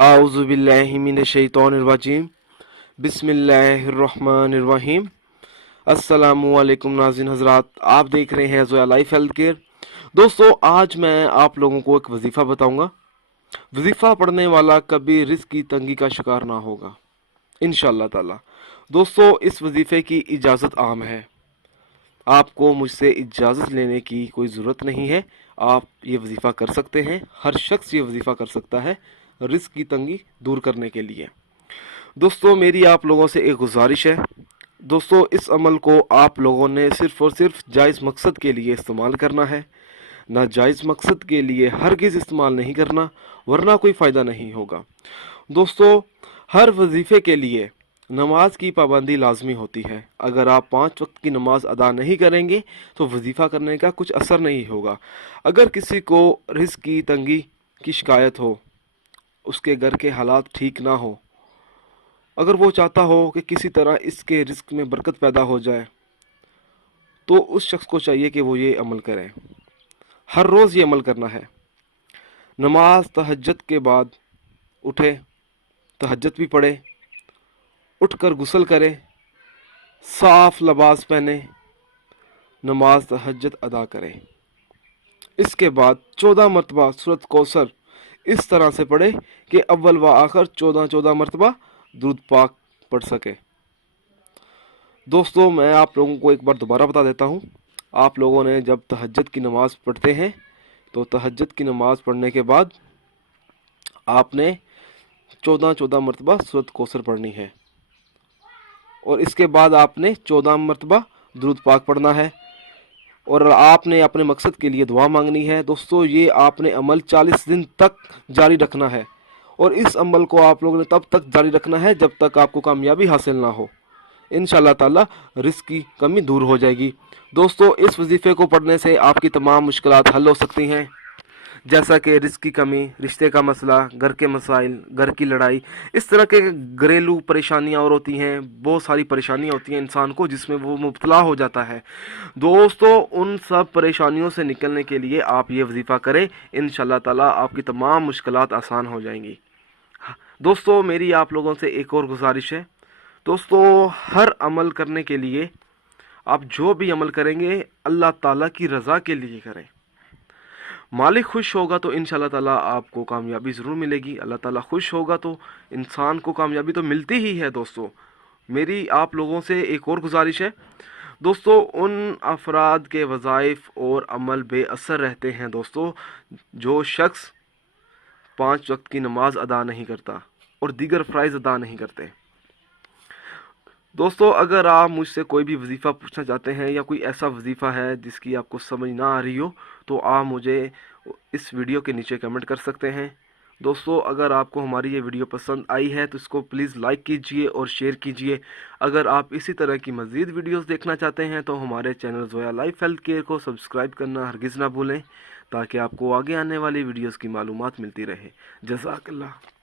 आउज़ुबिल्लाहि मिनश्शैतानिर्रजीम बिस्मिल्लाहिर्रहमानिर्रहीम। अस्सलामुअलैकुम नाज़रीन हज़रात, आप देख रहे हैं ज़ोया लाइफ हेल्थ केयर। दोस्तों, आज मैं आप लोगों को एक वजीफ़ा बताऊंगा। वजीफ़ा पढ़ने वाला कभी रिस्क की तंगी का शिकार ना होगा इंशाअल्लाह ताला। दोस्तों, इस वजीफ़े की इजाज़त आम है, आपको मुझसे इजाज़त लेने की कोई ज़रूरत नहीं है। आप ये वजीफ़ा कर सकते हैं, हर शख्स ये वजीफ़ा कर सकता है रिस्क की तंगी दूर करने के लिए। दोस्तों, मेरी आप लोगों से एक गुजारिश है। दोस्तों, इस अमल को आप लोगों ने सिर्फ़ और सिर्फ जायज़ मकसद के लिए इस्तेमाल करना है, नाजायज़ मकसद के लिए हरगिज़ इस्तेमाल नहीं करना, वरना कोई फ़ायदा नहीं होगा। दोस्तों, हर वजीफ़े के लिए नमाज की पाबंदी लाजमी होती है। अगर आप 5 वक्त की नमाज अदा नहीं करेंगे तो वजीफ़ा करने का कुछ असर नहीं होगा। अगर किसी को रिस्क की तंगी की शिकायत हो, उसके घर के हालात ठीक ना हो, अगर वो चाहता हो कि किसी तरह इसके रिस्क में बरकत पैदा हो जाए, तो उस शख्स को चाहिए कि वो ये अमल करे। हर रोज़ ये अमल करना है। नमाज तहज्जुद के बाद उठे, तहज्जुद भी पढ़े, उठकर गुस्ल करे, साफ लिबास पहने, नमाज तहज्जुद अदा करे। इसके बाद 14 मरतबा सूरत कौसर इस तरह से पढ़े कि अव्वल व आखिर 14 मरतबा दुरूद पाक पढ़ सके। दोस्तों, मैं आप लोगों को एक बार दोबारा बता देता हूँ। आप लोगों ने जब तहज्जुद की नमाज़ पढ़ते हैं तो तहज्जुद की नमाज़ पढ़ने के बाद आपने 14 मरतबा सूरत कौसर पढ़नी है, और इसके बाद आपने 14 मरतबा दुरूद पाक पढ़ना है, और आपने अपने मकसद के लिए दुआ मांगनी है। दोस्तों, ये आपने अमल 40 दिन तक जारी रखना है, और इस अमल को आप लोगों ने तब तक जारी रखना है जब तक आपको कामयाबी हासिल ना हो। इंशाअल्लाह ताला रिस्क की कमी दूर हो जाएगी। दोस्तों, इस वजीफ़े को पढ़ने से आपकी तमाम मुश्किलात हल हो सकती हैं, जैसा कि रिस्क की कमी, रिश्ते का मसला, घर के मसाइल, घर की लड़ाई, इस तरह के घरेलू परेशानियां और होती हैं। बहुत सारी परेशानियां होती हैं इंसान को जिसमें वो मुब्तला हो जाता है। दोस्तों, उन सब परेशानियों से निकलने के लिए आप ये वजीफ़ा करें, इंशाअल्लाह ताला आपकी तमाम मुश्किलात आसान हो जाएंगी। दोस्तों, मेरी आप लोगों से एक और गुजारिश है। दोस्तों, हर अमल करने के लिए आप जो भी अमल करेंगे अल्लाह ताला की रज़ा के लिए करें। मालिक खुश होगा तो इंशाअल्लाह ताला आपको कामयाबी ज़रूर मिलेगी। अल्लाह ताला खुश होगा तो इंसान को कामयाबी तो मिलती ही है। दोस्तों, मेरी आप लोगों से एक और गुजारिश है। दोस्तों, उन अफराद के वज़ाइफ और अमल बेअसर रहते हैं दोस्तों, जो शख्स 5 वक्त की नमाज अदा नहीं करता और दीगर फ़राइज़ अदा नहीं करते। दोस्तों, अगर आप मुझसे कोई भी वजीफ़ा पूछना चाहते हैं या कोई ऐसा वजीफ़ा है जिसकी आपको समझ ना आ रही हो, तो आप मुझे इस वीडियो के नीचे कमेंट कर सकते हैं। दोस्तों, अगर आपको हमारी ये वीडियो पसंद आई है तो इसको प्लीज़ लाइक कीजिए और शेयर कीजिए। अगर आप इसी तरह की मज़ीद वीडियोस देखना चाहते हैं तो हमारे channel Zoya life health care को सब्सक्राइब करना हरगिज़ ना भूलें, ताकि आपको आगे आने वाली वीडियोस की मालूमात मिलती रहे। जज़ाकल्लाह।